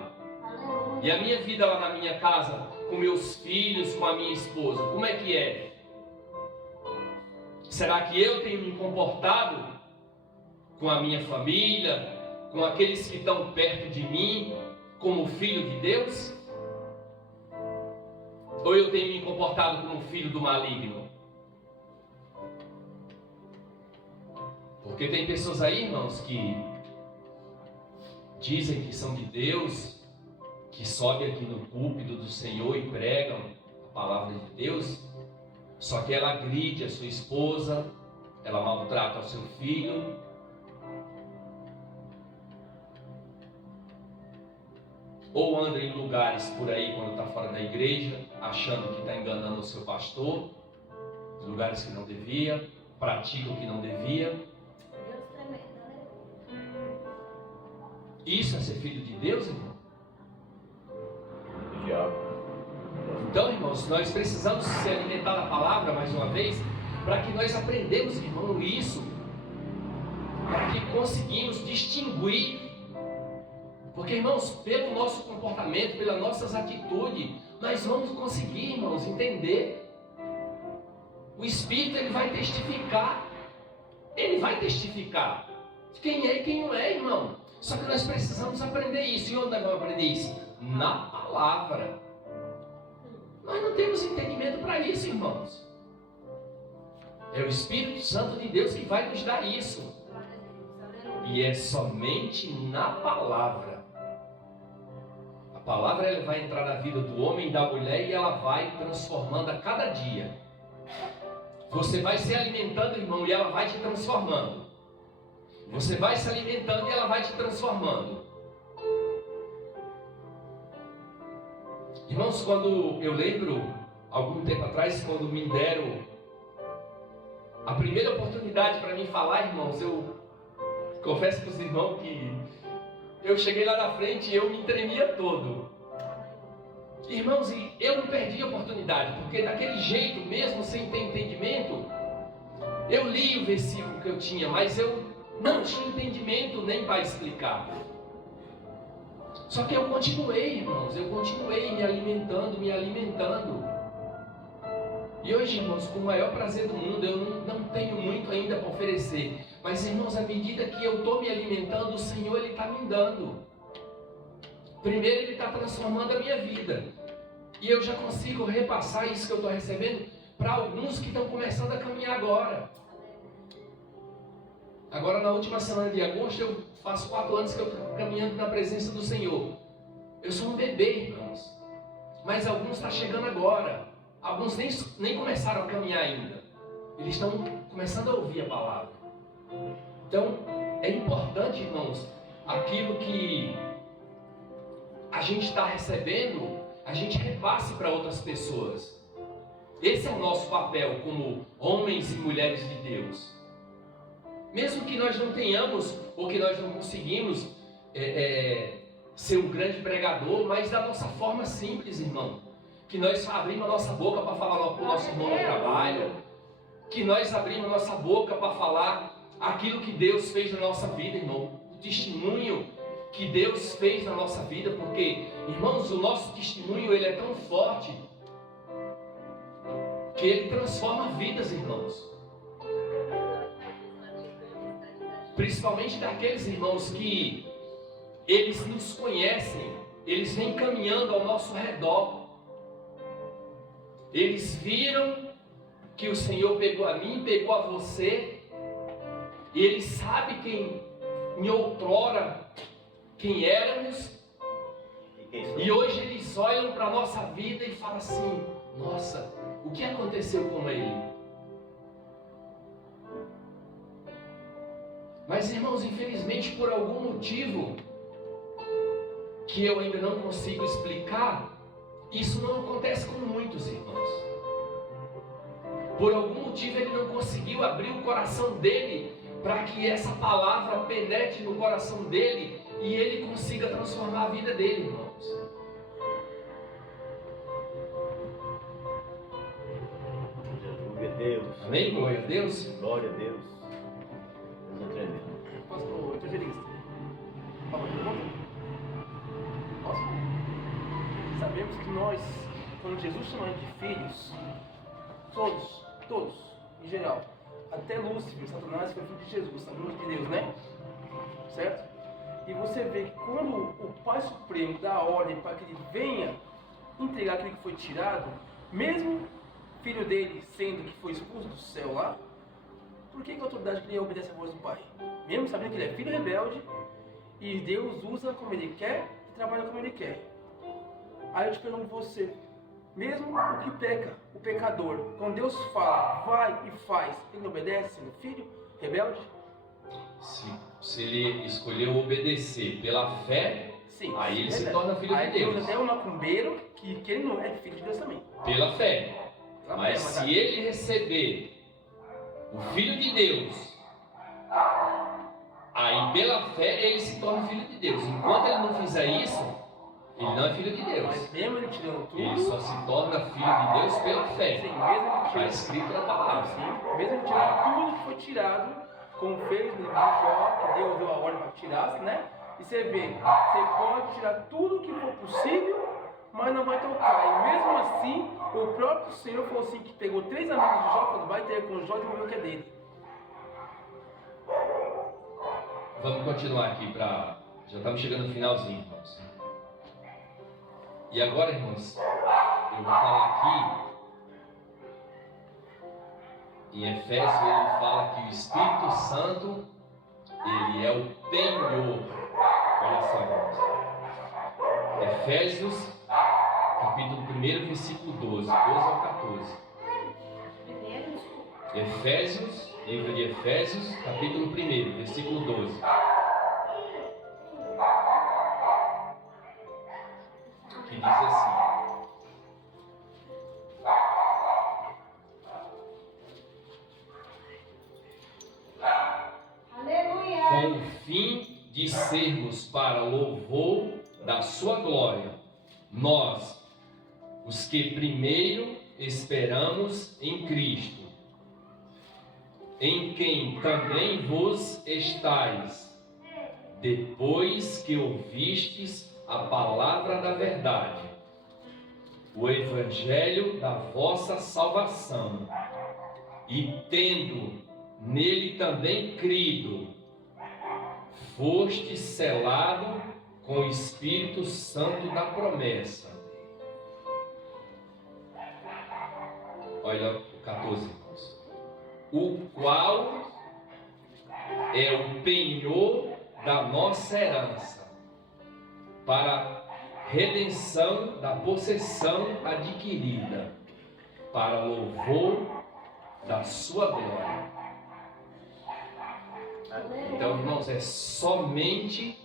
E a minha vida lá na minha casa, com meus filhos, com a minha esposa? Como é que é? Será que eu tenho me comportado com a minha família, com aqueles que estão perto de mim, como filho de Deus? Ou eu tenho me comportado como filho do maligno? Porque tem pessoas aí, irmãos, que dizem que são de Deus, que sobem aqui no púlpito do Senhor e pregam a palavra de Deus, só que ela agride a sua esposa, ela maltrata o seu filho. Ou anda em lugares por aí quando está fora da igreja, achando que está enganando o seu pastor, em lugares que não devia, pratica o que não devia. Deus tremendo, né? Isso é ser filho de Deus, irmão? Do diabo. Então, irmãos, nós precisamos se alimentar da palavra mais uma vez, para que nós aprendamos, irmão, isso, para que conseguimos distinguir Porque, irmãos, pelo nosso comportamento, pelas nossas atitudes, nós vamos conseguir, irmãos, entender. O Espírito, ele vai testificar. Ele vai testificar quem é e quem não é, irmão. Só que nós precisamos aprender isso. E onde nós vamos aprender isso? Na palavra. Nós não temos entendimento para isso, irmãos. É o Espírito Santo de Deus que vai nos dar isso. E é somente na palavra. A palavra, ela vai entrar na vida do homem e da mulher e ela vai transformando a cada dia. Você vai se alimentando, irmão, e ela vai te transformando. Você vai se alimentando e ela vai te transformando. Irmãos, quando eu lembro, algum tempo atrás, quando me deram a primeira oportunidade para mim falar, irmãos, eu confesso para os irmãos que eu cheguei lá na frente e eu me tremia todo. Irmãos, e eu não perdi a oportunidade, porque daquele jeito mesmo, sem ter entendimento, eu li o versículo que eu tinha, mas eu não tinha entendimento nem para explicar. Só que eu continuei, irmãos, eu continuei me alimentando. E hoje, irmãos, com o maior prazer do mundo, eu não tenho muito ainda para oferecer. Mas, irmãos, à medida que eu estou me alimentando, o Senhor, Ele está me dando. Primeiro, Ele está transformando a minha vida. E eu já consigo repassar isso que eu estou recebendo para alguns que estão começando a caminhar agora. Agora, na última semana de agosto, eu faço 4 anos que eu estou caminhando na presença do Senhor. Eu sou um bebê, irmãos. Mas alguns estão chegando agora. Alguns nem começaram a caminhar ainda. Eles estão começando a ouvir a palavra. Então, é importante, irmãos, aquilo que a gente está recebendo, a gente repasse para outras pessoas. Esse é o nosso papel como homens e mulheres de Deus. Mesmo que nós não tenhamos, ou que nós não conseguimos ser um grande pregador, mas da nossa forma simples, irmão. Que nós abrimos a nossa boca para falar com o nosso irmão no trabalho. Que nós abrimos a nossa boca para falar aquilo que Deus fez na nossa vida, irmão. O testemunho que Deus fez na nossa vida. Porque, irmãos, o nosso testemunho, ele é tão forte que ele transforma vidas, irmãos. Principalmente daqueles irmãos que eles nos conhecem, eles vêm caminhando ao nosso redor. Eles viram que o Senhor pegou a mim, pegou a você, e Ele sabe quem em outrora, quem éramos, e hoje eles olham para a nossa vida e falam assim: nossa, o que aconteceu com ele? Mas, irmãos, infelizmente, por algum motivo que eu ainda não consigo explicar, isso não acontece com muitos irmãos. Por algum motivo ele não conseguiu abrir o coração dele para que essa palavra penetre no coração dele e ele consiga transformar a vida dele, irmãos. Glória a Deus. Amém? Glória a Deus. Glória a Deus. Deus é tremendo. Pastor evangelista, uma pergunta? Posso? Sabemos que nós, quando Jesus chamou de filhos, todos, em geral, até Lúcifer, Satanás, foi filho de Jesus, sabemos de Deus, né? Certo? E você vê que quando o Pai Supremo dá a ordem para que ele venha entregar aquilo que foi tirado, mesmo filho dele sendo que foi expulso do céu lá, por que a autoridade que ele obedece à voz do Pai? Mesmo sabendo que ele é filho rebelde, e Deus usa como ele quer e trabalha como ele quer. Aí eu te pergunto você, mesmo o que peca, o pecador, quando Deus fala, vai e faz, ele obedece, sendo filho rebelde? Se ele escolheu obedecer pela fé, Sim, aí ele se torna filho de Deus. Até um macumbeiro que ele não é filho de Deus também. Pela fé. Mas se ele receber o Filho de Deus, aí pela fé ele se torna filho de Deus. Enquanto ele não fizer isso, ele não é filho de Deus. Mas mesmo ele tirando tudo, Ele só se torna filho de Deus pela fé. sim, mesmo ele Está tirando, escrito na palavra. sim, mesmo ele tirando tudo que foi tirado, como fez no livro de Jó, que Deus deu a ordem para que tirasse, né? E você vê, você pode tirar tudo que for possível, mas não vai tocar. E mesmo assim, o próprio Senhor falou assim, que pegou 3 amigos de Jó, falou, vai ter com Jó e vamos ver o que é dele. Vamos continuar aqui para... Já estamos chegando no finalzinho, irmãos. E agora, irmãos, eu vou falar aqui... Em Efésios ele fala que o Espírito Santo, ele é o penhor. Olha só, irmãos. Efésios, capítulo 1, versículo 12 ao 14. Primeiro, desculpa. Efésios, livro de Efésios, capítulo 1, versículo 12. Que diz assim: Aleluia. com o fim de sermos para louvor da sua glória, nós, os que primeiro esperamos em Cristo, em quem também vos estáis, depois que ouvistes a palavra da verdade, o evangelho da vossa salvação, e tendo nele também crido, foste selado com o Espírito Santo da promessa. Olha o 14, irmãos. O qual é o penhor da nossa herança, para redenção da possessão adquirida, para louvor da sua glória. Então, irmãos, é somente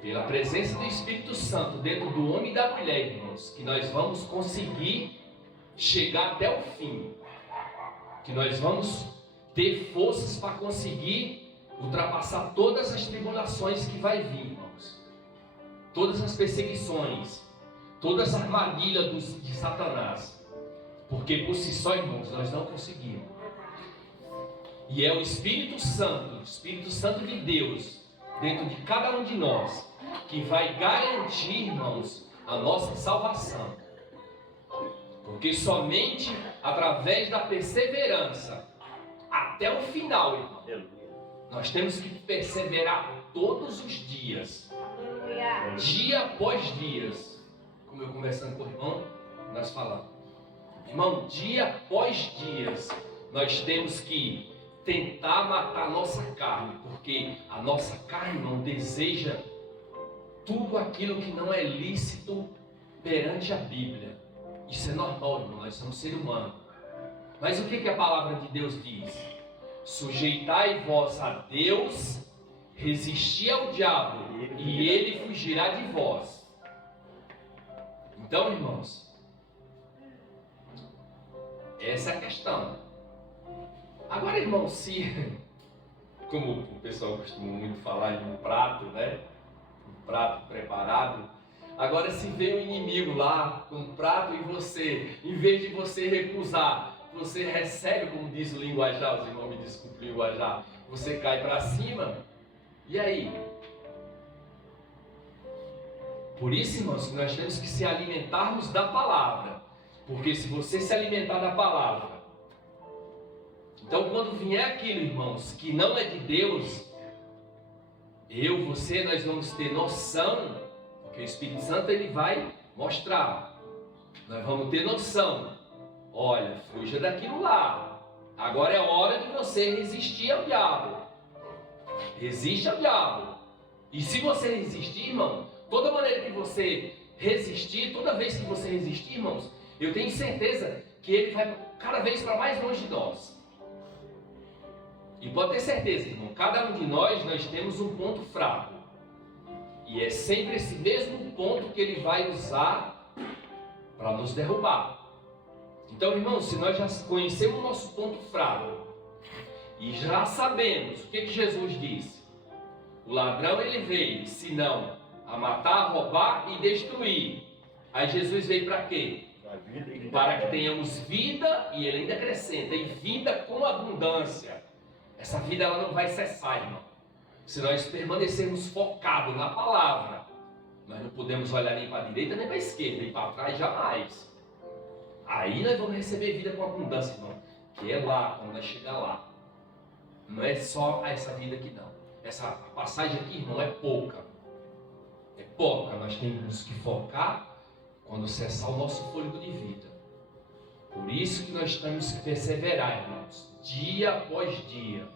pela presença do Espírito Santo dentro do homem e da mulher, irmãos, que nós vamos conseguir chegar até o fim, que nós vamos ter forças para conseguir ultrapassar todas as tribulações que vai vir, irmãos, todas as perseguições, todas as armadilhas de Satanás, porque por si só, irmãos, nós não conseguimos. E é o Espírito Santo de Deus, dentro de cada um de nós, que vai garantir, irmãos, a nossa salvação. Porque somente através da perseverança, até o final, irmão, nós temos que perseverar todos os dias, dia após dia. Como eu conversando com o irmão, nós falamos, irmão, dia após dia, nós temos que tentar matar a nossa carne, porque a nossa carne não deseja tudo aquilo que não é lícito perante a Bíblia. Isso é normal, irmão, nós somos seres humanos. Mas o que a palavra de Deus diz? Sujeitai-vos a Deus, resisti ao diabo, e ele fugirá de vós. Então, irmãos, essa é a questão. Agora, irmão, se, como o pessoal costuma muito falar em um prato, né? Um prato preparado. Agora, se vem o inimigo lá com um prato e você, em vez de você recusar, você recebe, como diz o linguajar, os irmãos me desculpem o linguajar, você cai para cima, e aí? Por isso, irmãos, nós temos que se alimentarmos da palavra, porque se você se alimentar da palavra, então, quando vier aquilo, irmãos, que não é de Deus, você, nós vamos ter noção, porque o Espírito Santo ele vai mostrar. Nós vamos ter noção. Olha, fuja daquilo lá. Agora é hora de você resistir ao diabo. Resiste ao diabo. E se você resistir, irmão, toda maneira que você resistir, toda vez que você resistir, irmãos, eu tenho certeza que ele vai cada vez para mais longe de nós. E pode ter certeza, irmão, cada um de nós temos um ponto fraco. E é sempre esse mesmo ponto que ele vai usar para nos derrubar. Então, irmão, se nós já conhecemos o nosso ponto fraco e já sabemos o que Jesus disse, o ladrão ele veio, senão a matar, roubar e destruir. Aí Jesus veio para quê? Para que tenhamos vida, e ele ainda acrescenta, e vida com abundância. Essa vida ela não vai cessar, irmão. Se nós permanecermos focados na palavra, nós não podemos olhar nem para a direita, nem para a esquerda, nem para trás, jamais. Aí nós vamos receber vida com abundância, irmão. Que é lá, quando nós chegar lá. Não é só essa vida aqui, não. Essa passagem aqui, irmão, é pouca. É pouca. Nós temos que focar quando cessar o nosso fôlego de vida. Por isso que nós temos que perseverar, irmãos. Dia após dia.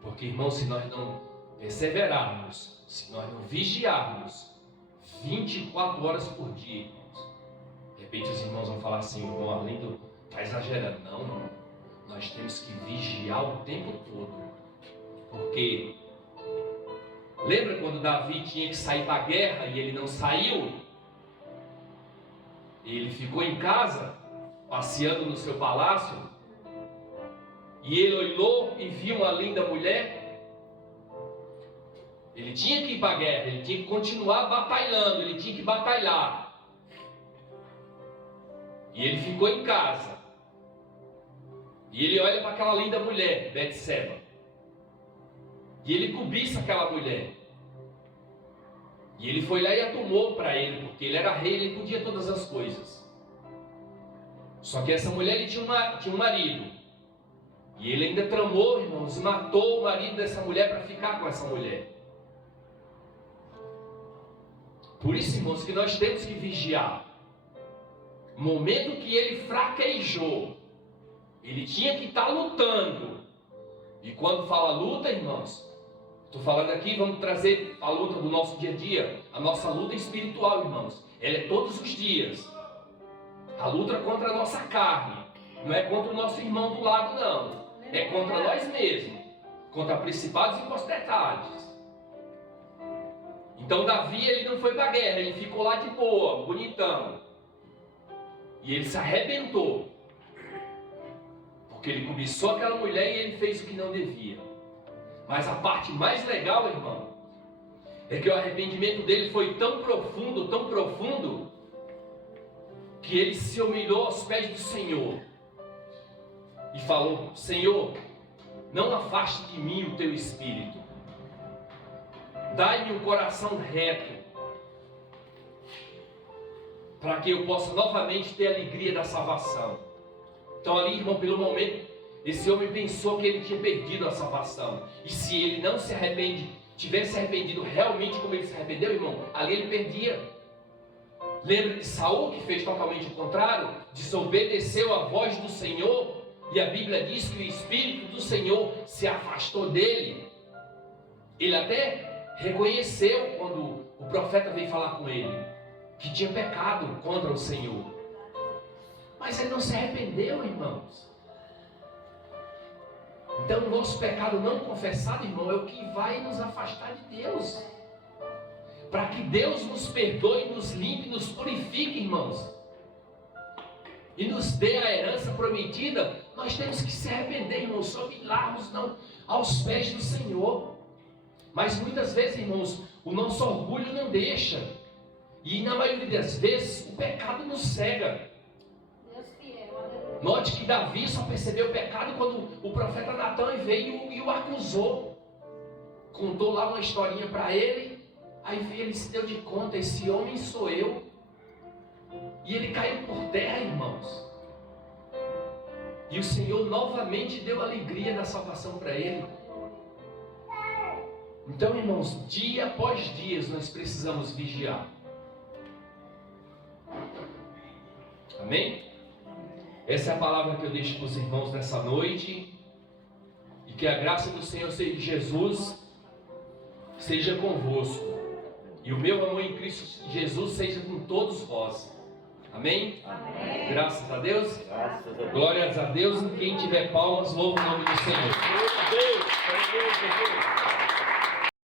Porque, irmãos, se nós não perseverarmos, se nós não vigiarmos 24 horas por dia, irmãos, de repente os irmãos vão falar assim: irmão Arlindo está exagerando. Não, irmão. Nós temos que vigiar o tempo todo. Porque lembra quando Davi tinha que sair para a guerra e ele não saiu? Ele ficou em casa, passeando no seu palácio, e ele olhou e viu uma linda mulher. Ele tinha que ir para a guerra, ele tinha que continuar batalhando, ele tinha que batalhar. E ele ficou em casa. E ele olha para aquela linda mulher, Betseba. E ele cobiça aquela mulher. E ele foi lá e a tomou para ele, porque ele era rei, ele podia todas as coisas. Só que essa mulher ele tinha um marido. E ele ainda tramou, irmãos, e matou o marido dessa mulher para ficar com essa mulher. Por isso, irmãos, que nós temos que vigiar. No momento que ele fraquejou, ele tinha que estar lutando. E quando fala luta, irmãos, estou falando aqui, vamos trazer a luta do nosso dia a dia. A nossa luta espiritual, irmãos, ela é todos os dias. A luta contra a nossa carne. Não é contra o nosso irmão do lado, não. É contra nós mesmos. Contra principados e potestades. Então Davi, ele não foi para a guerra, ele ficou lá de boa, bonitão. E ele se arrebentou. Porque ele cobiçou aquela mulher e ele fez o que não devia. Mas a parte mais legal, irmão, é que o arrependimento dele foi tão profundo, que ele se humilhou aos pés do Senhor. E falou: Senhor, não afaste de mim o teu espírito. Dai-me um coração reto, para que eu possa novamente ter a alegria da salvação. Então ali, irmão, pelo momento, esse homem pensou que ele tinha perdido a salvação. E se ele não se arrepende, tivesse arrependido realmente como ele se arrependeu, irmão, ali ele perdia. Lembra de Saul, que fez totalmente o contrário? Desobedeceu a voz do Senhor. E a Bíblia diz que o Espírito do Senhor se afastou dele. Ele até reconheceu, quando o profeta veio falar com ele, que tinha pecado contra o Senhor. Mas ele não se arrependeu, irmãos. Então o nosso pecado não confessado, irmão, é o que vai nos afastar de Deus. Para que Deus nos perdoe, nos limpe, nos purifique, irmãos, e nos dê a herança prometida, nós temos que se arrepender, irmãos, humilharmos não aos pés do Senhor. Mas muitas vezes, irmãos, o nosso orgulho não deixa. E na maioria das vezes, o pecado nos cega. Note que Davi só percebeu o pecado quando o profeta Natan veio e o acusou. Contou lá uma historinha para ele. Aí ele se deu de conta: esse homem sou eu. E ele caiu por terra, irmãos. E o Senhor novamente deu alegria da salvação para ele. Então, irmãos, dia após dia nós precisamos vigiar. Amém? Essa é a palavra que eu deixo para os irmãos nessa noite. E que a graça do Senhor Jesus seja convosco. E o meu amor em Cristo Jesus seja com todos vós. Amém? Amém. Graças a Deus. Graças a Deus. Glórias a Deus. E quem tiver palmas, louve o nome do Senhor. Meu Deus, meu Deus.